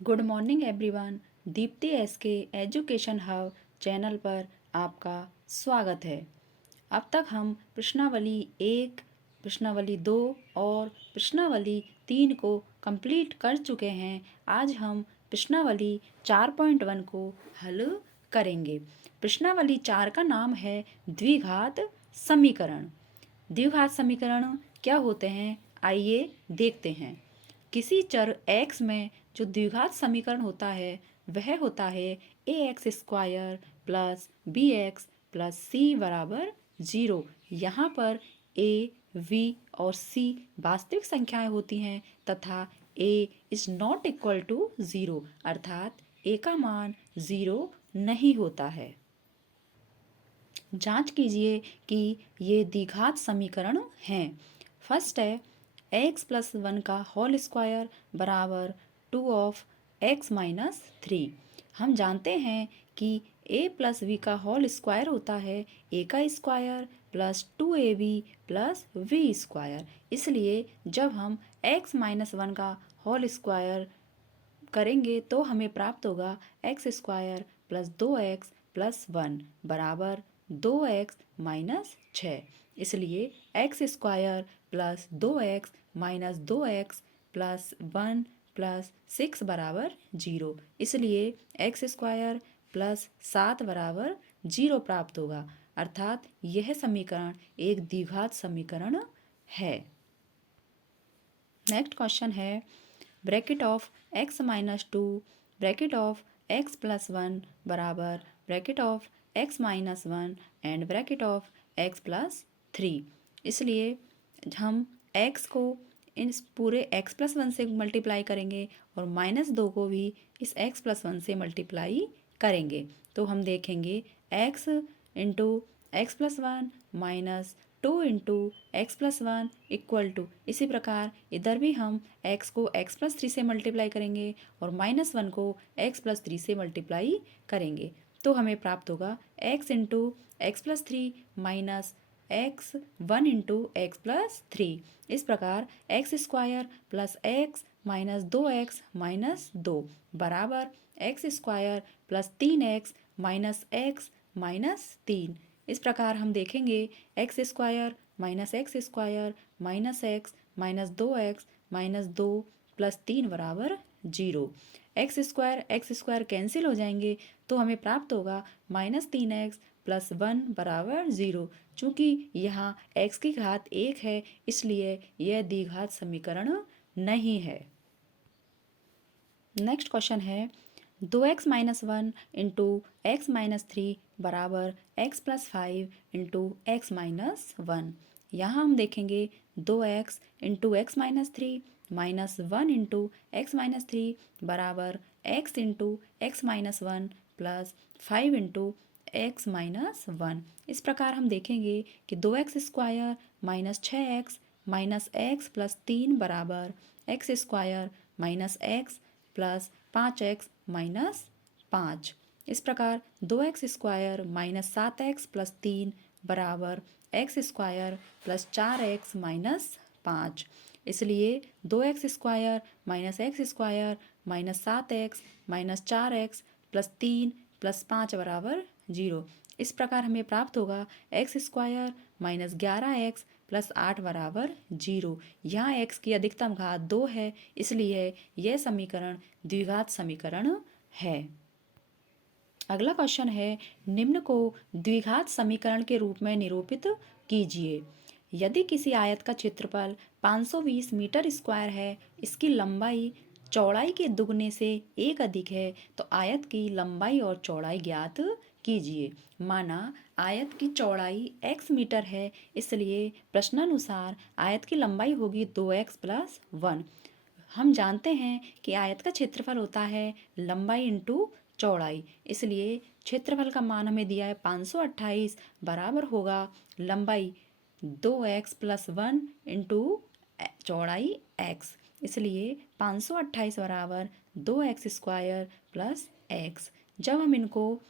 Good morning everyone. Deepti SK education hub channel पर आपका स्वागत है। अब तक हम प्रश्नावली 1, प्रश्नावली 2 और प्रश्नावली 3 को कंप्लीट कर चुके हैं। आज हम प्रश्नावली 4.1 को हल करेंगे। प्रश्नावली 4 का नाम है द्विघात समीकरण। द्विघात समीकरण क्या होते हैं, आइए देखते हैं। किसी चर x में जो द्विघात समीकरण होता है वह होता है A X square plus B X plus C बराबर 0। यहाँ पर ए, वी और सी वास्तविक संख्याएं होती हैं तथा ए इज नॉट इक्वल टू 0, अर्थात ए का मान 0 नहीं होता है। जांच कीजिए कि ये द्विघात समीकरण हैं। फर्स्ट है एक्स प्लस 1 का होल स्क्वायर बराबर 2 ऑफ एक्स माइनस 3। हम जानते हैं कि ए प्लस वी का होल स्क्वायर होता है ए का square plus 2ab plus B square. इसलिए जब हम एक्स माइनस 1 का होल स्क्वायर करेंगे तो हमें प्राप्त होगा x square plus 2x plus 1 बराबर 2x माइनस 6। इसलिए x square plus 2x minus 2x plus 1 plus 6 बराबर 0। इसलिए एक्स स्क्वायर प्लस 7 बराबर 0 प्राप्त होगा, अर्थात यह समीकरण एक द्विघात समीकरण है। नेक्स्ट क्वेश्चन है bracket of x minus 2 bracket of x plus 1 बराबर bracket of x minus 1 and bracket of x plus 3। इसलिए हम x को इस पूरे x प्लस 1 से मल्टीप्लाई करेंगे और माइनस 2 को भी इस x प्लस 1 से मल्टीप्लाई करेंगे। तो हम देखेंगे x into x plus 1 minus 2 into x plus 1 equal to, इसी प्रकार इधर भी हम x को x प्लस 3 से मल्टीप्लाई करेंगे और माइनस 1 को x प्लस 3 से मल्टीप्लाई करेंगे। तो हमें प्राप्त होगा x into x plus 3 minus x 1 into x plus 3। इस प्रकार x square plus x minus 2x minus 2 बराबर x square plus 3x minus x minus 3। इस प्रकार हम देखेंगे x square minus x minus 2x minus 2 plus 3 बराबर 0। X square cancel हो जाएंगे तो हमें प्राप्त होगा माइनस 3x प्लस 1 बराबर 0। चूँकि यहाँ x की घात 1 है इसलिए यह द्विघात समीकरण नहीं है। नेक्स्ट क्वेश्चन है 2x minus 1 into x minus 3 बराबर x plus 5 into x minus 1। यहाँ हम देखेंगे 2x into x minus 3 minus 1 into x minus 3 बराबर x into x minus 1 plus 5 into x minus 1। इस प्रकार हम देखेंगे कि 2x square minus 6x minus x plus 3 बराबर x square minus x plus 5x minus 5। इस प्रकार 2x square minus 7x plus 3 बराबर x square plus 4x minus 5। इसलिए 2x square minus x square minus 7x minus 4x plus 3 plus 5 बराबर 0। इस प्रकार हमें प्राप्त होगा x square minus 11x plus 8 बराबर 0। यहाँ x की अधिकतम घात 2 है इसलिए यह समीकरण द्विघात समीकरण है। अगला क्वेश्चन है निम्न को द्विघात समीकरण के रूप में निरूपित कीजिए। यदि किसी आयत का क्षेत्रफल 520 मीटर स्क्वायर है, इसकी लंबाई चौड़ाई के दुगने से एक अधिक है, तो आयत की लंबाई और चौड़ाई ज्ञात कीजिए। माना आयत की चौड़ाई x मीटर है इसलिए प्रश्नानुसार आयत की लंबाई होगी 2x प्लस 1। हम जानते हैं कि आयत का क्षेत्रफल होता है लंबाई इंटू चौड़ाई, इसलिए क्षेत्रफल का मान हमें दिया है 528 बराबर होगा लंबाई 2x प्लस 1 इंटू चौड़ाई x। इसलिए 528 बराबर 2x स्क्वायर प्लस x। जब हम इनको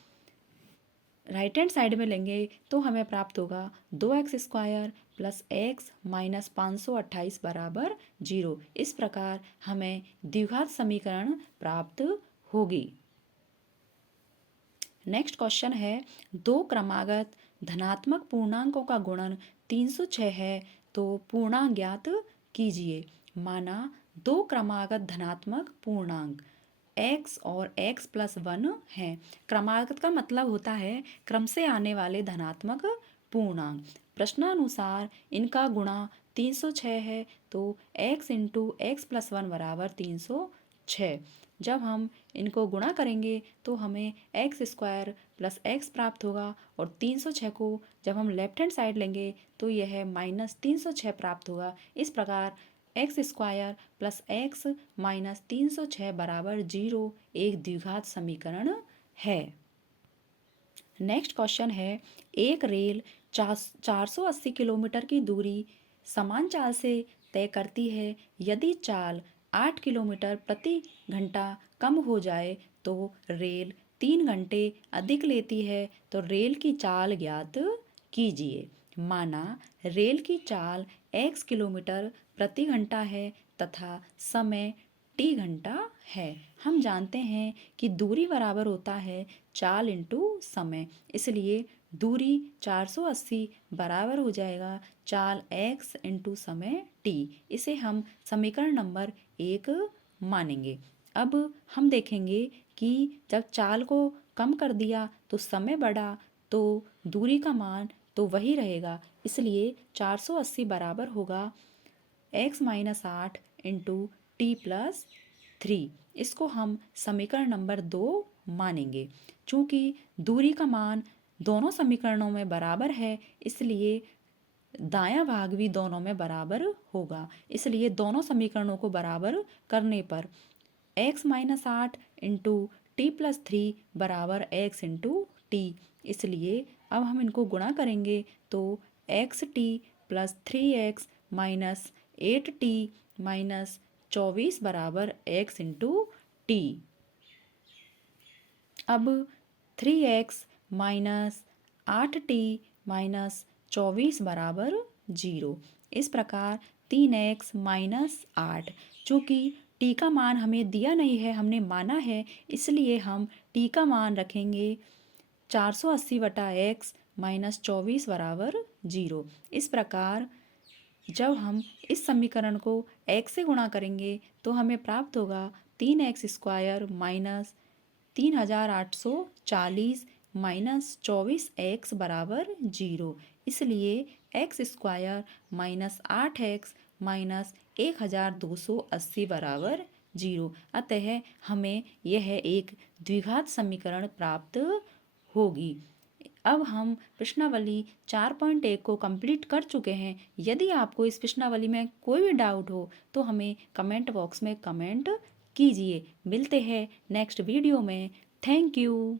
राइट हैंड साइड में लेंगे तो हमें प्राप्त होगा 2x² प्लस x माइनस 528 बराबर 0। इस प्रकार हमें द्विघात समीकरण प्राप्त होगी। नेक्स्ट क्वेश्चन है, दो क्रमागत धनात्मक पूर्णांकों का गुणन 306 है तो पूर्णांक ज्ञात कीजिए। माना दो क्रमागत धनात्मक पूर्णांक x और x प्लस 1 है। क्रमागत का मतलब होता है क्रम से आने वाले धनात्मक पूर्णांक। प्रश्नानुसार इनका गुणा 306 है तो x इंटू एक्स प्लस 1 बराबर 306। जब हम इनको गुणा करेंगे तो हमें x² प्लस x प्राप्त होगा और 306 को जब हम लेफ्ट हैंड साइड लेंगे तो यह माइनस 306 प्राप्त होगा। इस प्रकार x² प्लस x माइनस 306 बराबर 0 एक द्विघात समीकरण है। नेक्स्ट क्वेश्चन है, एक रेल 480 किलोमीटर की दूरी समान चाल से तय करती है। यदि चाल 8 किलोमीटर प्रति घंटा कम हो जाए तो रेल 3 घंटे अधिक लेती है, तो रेल की चाल ज्ञात कीजिए। माना रेल की चाल x किलोमीटर प्रति घंटा है तथा समय t घंटा है। हम जानते हैं कि दूरी बराबर होता है चाल इंटू समय, इसलिए दूरी 480 बराबर हो जाएगा चाल x इंटू समय t। इसे हम समीकरण नंबर 1 मानेंगे। अब हम देखेंगे कि जब चाल को कम कर दिया तो समय बढ़ा तो दूरी का मान तो वही रहेगा, इसलिए 480 बराबर होगा x minus 8 into T plus 3। इसको हम समीकरण नंबर 2 मानेंगे। चूँकि दूरी का मान दोनों समीकरणों में बराबर है इसलिए दायां भाग भी दोनों में बराबर होगा, इसलिए दोनों समीकरणों को बराबर करने पर x minus 8 into T plus 3 बराबर x इंटू टी। इसलिए अब हम इनको गुणा करेंगे तो xt plus 3x minus 8t minus 24 बराबर x इंटू टी। अब 3x माइनस 8t माइनस 24 बराबर 0। इस प्रकार 3x माइनस 8, चूँकि t का मान हमें दिया नहीं है, हमने माना है, इसलिए हम t का मान रखेंगे 480 बटा x माइनस 24 बराबर 0। इस प्रकार जब हम इस समीकरण को x से गुणा करेंगे तो हमें प्राप्त होगा 3x² माइनस 3840 माइनस 24x बराबर 0। इसलिए x² माइनस 8x माइनस 1280 बराबर 0। अतः हमें यह एक द्विघात समीकरण प्राप्त होगी। अब हम प्रश्नावली 4.1 को कंप्लीट कर चुके हैं। यदि आपको इस प्रश्नावली में कोई भी डाउट हो तो हमें कमेंट बॉक्स में कमेंट कीजिए। मिलते हैं नेक्स्ट वीडियो में। Thank you.